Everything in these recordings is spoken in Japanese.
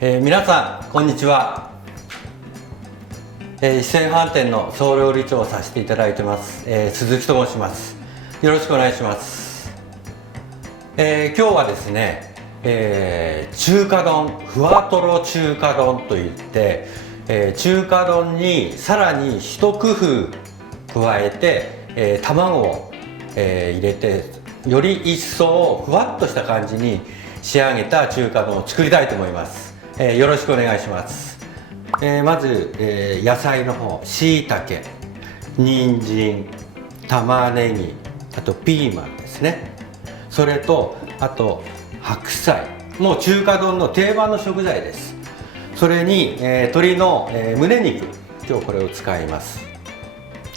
皆さんこんにちは。一銭飯店の総料理長をさせていただいてます、鈴木と申します。よろしくお願いします。今日はですね、中華丼、ふわとろ中華丼といって、中華丼にさらに一工夫加えて、卵を、入れてより一層ふわっとした感じに仕上げた中華丼を作りたいと思います。よろしくお願いします。まず、野菜の方、しいたけ、人参、玉ねぎ、あとピーマンですね。それとあと白菜、もう中華丼の定番の食材です。それに、鶏の、胸肉、今日これを使います。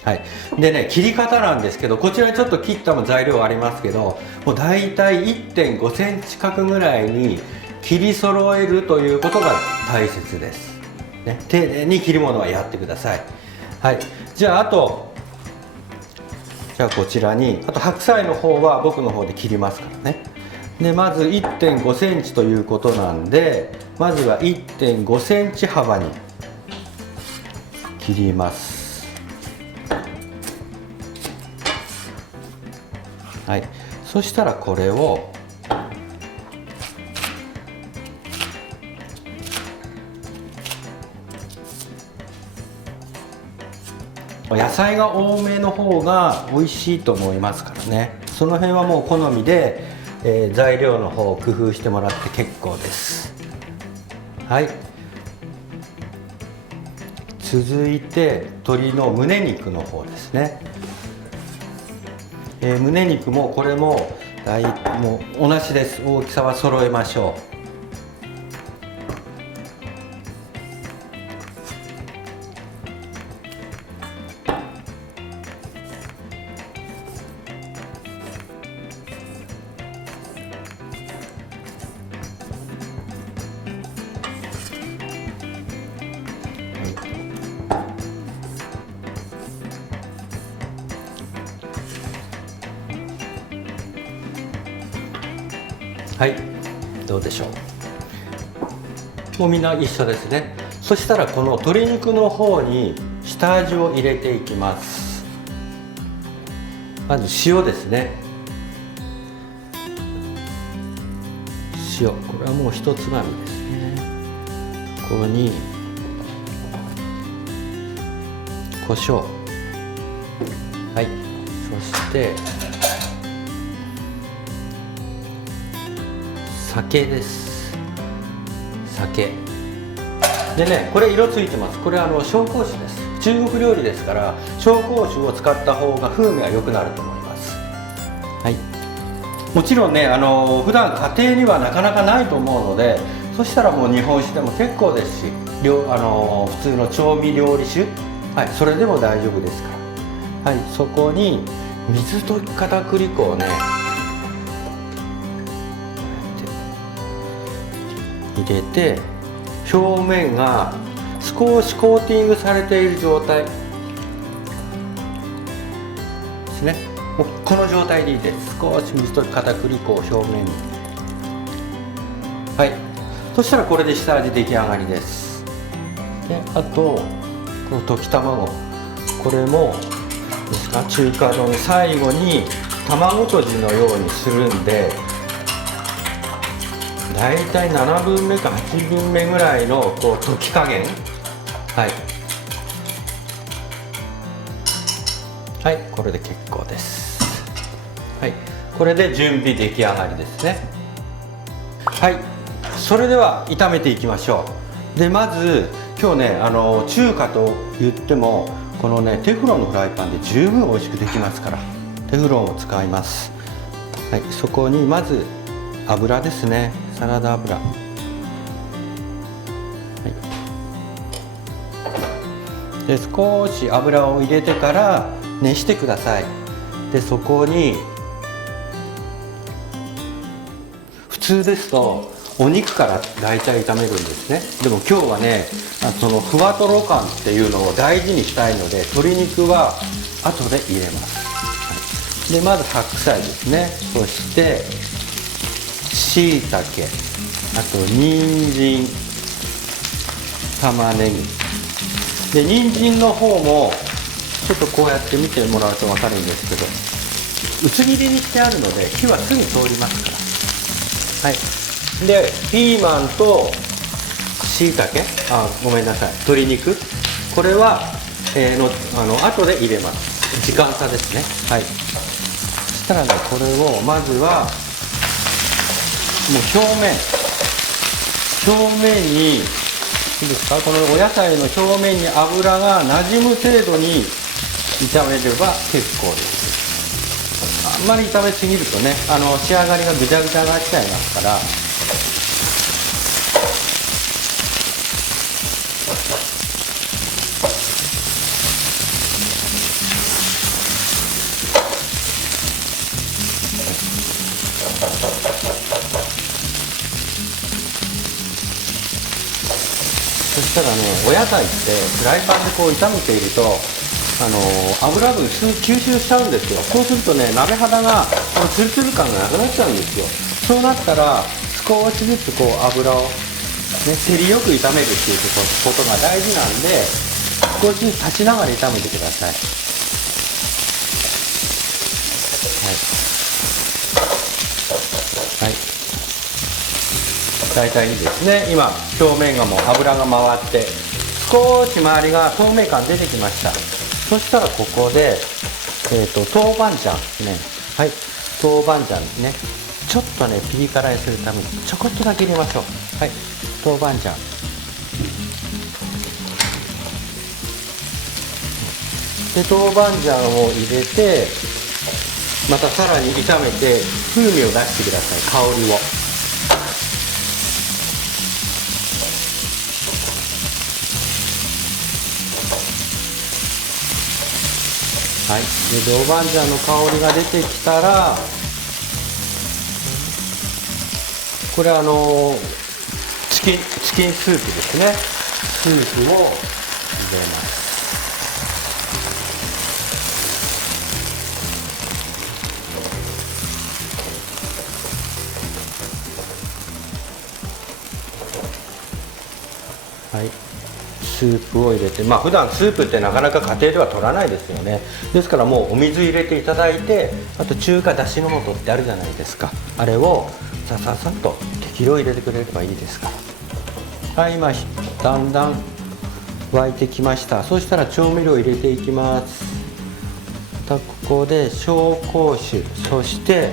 はい、でね、切り方なんですけど、こちらにちょっと切った材料ありますけど、もうだいたい 1.5 センチ角ぐらいに切り揃えるということが大切です、ね、丁寧に切り物はやってください。はい、じゃあこちらに、あと白菜の方は僕の方で切りますからね。でまず 1.5 センチということなんで、まずは 1.5 センチ幅に切ります。はい、そしたらこれを野菜が多めの方が美味しいと思いますからね。その辺はもう好みで、材料の方を工夫してもらって結構です。はい、続いて鶏の胸肉の方ですね。胸肉もこれももう同じです。大きさは揃えましょう。はい、どうでしょう。もうみんな一緒ですね。そしたらこの鶏肉の方に下味を入れていきます。まず塩ですね。塩、これはもう一つまみですね。ここに胡椒、はい、そして酒です。酒でね、これ色ついてます。これ紹興酒です。中国料理ですから紹興酒を使った方が風味が良くなると思います。はい、もちろんね、普段家庭にはなかなかないと思うので、そしたらもう日本酒でも結構ですし、普通の調味料理酒、はい、それでも大丈夫ですから。はい、そこに水溶き片栗粉をね入れて、表面が少しコーティングされている状態ですね。もうこの状態でいいです。少し水溶き片栗粉を表面に。はい、そしたらこれで下味出来上がりです。であとこの溶き卵、これもですか、中華丼最後に卵とじのようにするんで、だいたい7分目か8分目ぐらいの溶き加減。はい、はい、これで結構です。はい、これで準備出来上がりですね。はい、それでは炒めていきましょう。でまず今日ね、中華と言ってもこのねテフロンのフライパンで十分美味しくできますから、テフロンを使います。はい、そこにまず油ですね。サラダ油、はい、で少し油を入れてから熱してください。でそこに普通ですとお肉から大体炒めるんですね。でも今日はね、そのふわとろ感っていうのを大事にしたいので、鶏肉は後で入れます。はい、でまず白菜ですね。そしてしいたけ、あと人参、玉ねぎで、人参の方もちょっとこうやって見てもらうと分かるんですけど、薄切りにしてあるので火はすぐ通りますから。はい。でピーマンとしいたけ、ごめんなさい、鶏肉、これは、後で入れます。時間差ですね。はい。そしたらね、これをまずはもう表面にいいですか、このお野菜の表面に油がなじむ程度に炒めれば結構です。あんまり炒めすぎるとね、仕上がりがぐちゃぐちゃになっちゃいますから。そしたらね、お野菜ってフライパンでこう炒めていると油分吸収しちゃうんですよ。そうするとね、鍋肌がツルツル感がなくなっちゃうんですよ。そうなったら少しずつこう油を、ね、照りよく炒めるっていうことが大事なんで、少しずつ立ちながら炒めてください。はい、はい、大体いいですね。今表面がもう油が回って少し周りが透明感出てきました。そしたらここで、豆板醤ね、はい、豆板醤ね、ちょっとねピリ辛にするためにちょこっとだけ入れましょう。はい、豆板醤で、豆板醤を入れて、またさらに炒めて風味を出してください。香りを。はい、で豆板醤の香りが出てきたら、これチキンスープですね。スープを入れます。はい、スープを入れて、普段スープってなかなか家庭では取らないですよね。ですからもうお水入れていただいて、あと中華だしの素ってあるじゃないですか、あれをさささっと適量入れてくれればいいですから。はい、今だんだん沸いてきました。そしたら調味料入れていきます。ここで紹興酒、そして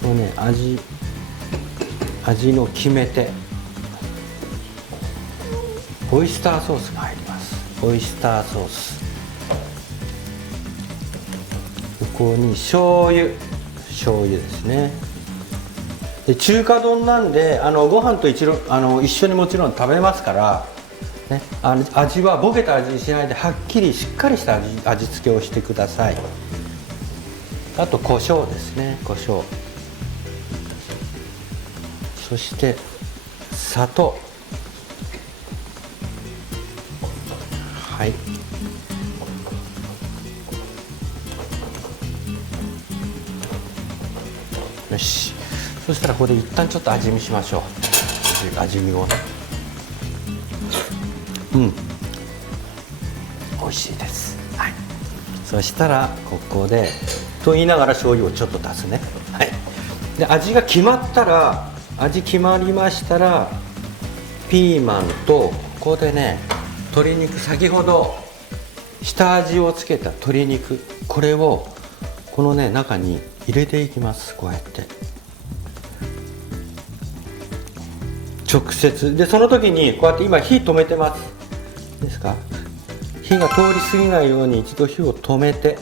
このね、味の決め手、オイスターソースが入ります。オイスターソース、ここに醤油ですね。で中華丼なんでご飯と一緒にもちろん食べますから、ね、味はボケた味にしないで、はっきりしっかりした味付けをしてください。あと胡椒ですね、胡椒、そして砂糖、はい、よし。そしたらここで一旦ちょっと味見しましょう。味見をね、美味しいです。はい、そしたらここでと言いながら醤油をちょっと足すね。はい、で味が決まったら、味決まりましたら、ピーマンとここでね、鶏肉、先ほど下味をつけた鶏肉、これをこのね中に入れていきます。こうやって直接で、その時にこうやって今火止めてますですか。火が通り過ぎないように一度火を止めて、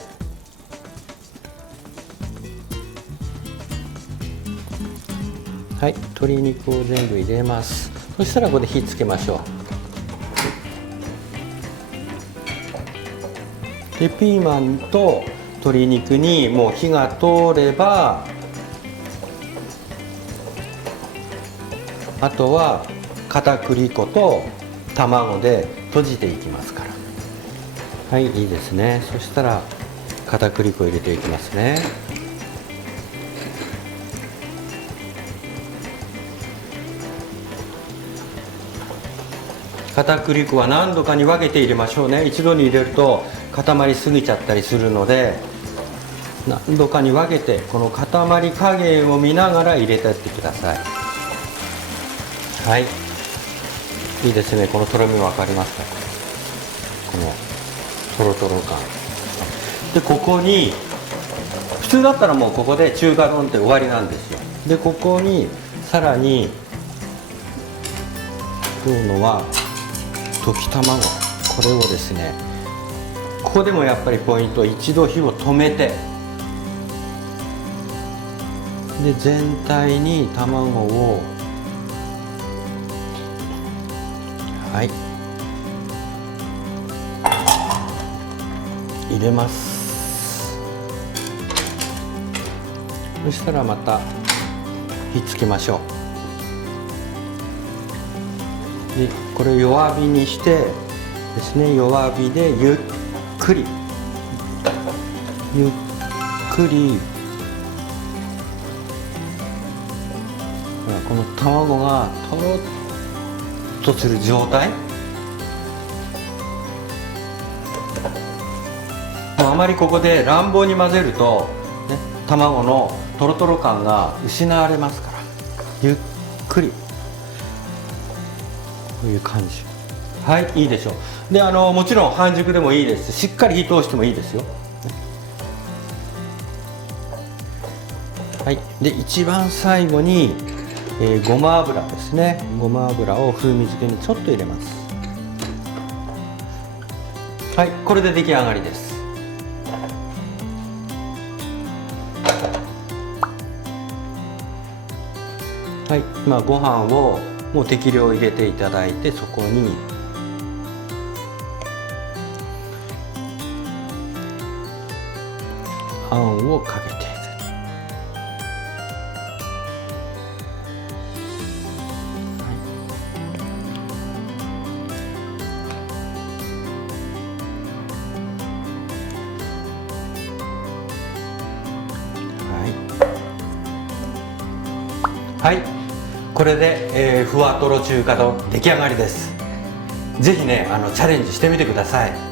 はい、鶏肉を全部入れます。そしたらここで火つけましょう。でピーマンと鶏肉にもう火が通れば、あとは片栗粉と卵で閉じていきますから。はい、いいですね。そしたら片栗粉入れていきますね。片栗粉は何度かに分けて入れましょうね。一度に入れると固まりすぎちゃったりするので、何度かに分けてこの固まり加減を見ながら入れていってください。はい、いいですね。このとろみ分かりますか？このとろとろ感で、ここに普通だったらもうここで中華丼って終わりなんですよ。でここにさらに今日のは溶き卵、これをですね、ここでもやっぱりポイント、一度火を止めて、で全体に卵を、はい、入れます。そしたらまた火つけましょう。でこれを弱火にしてですね、弱火でゆっくりゆっくり、この卵がとろっとする状態、あまりここで乱暴に混ぜると、ね、卵のとろとろ感が失われますから、ゆっくりこういう感じ。はい、いいでしょう。でもちろん半熟でもいいですし、しっかり火通してもいいですよ。はい、で一番最後に、ごま油ですね。ごま油を風味付けにちょっと入れます。はい、これで出来上がりです。はい、ご飯をもう適量入れていただいて、そこにあんをかけて、はい、これで、ふわとろ中華丼出来上がりです。ぜひねチャレンジしてみてください。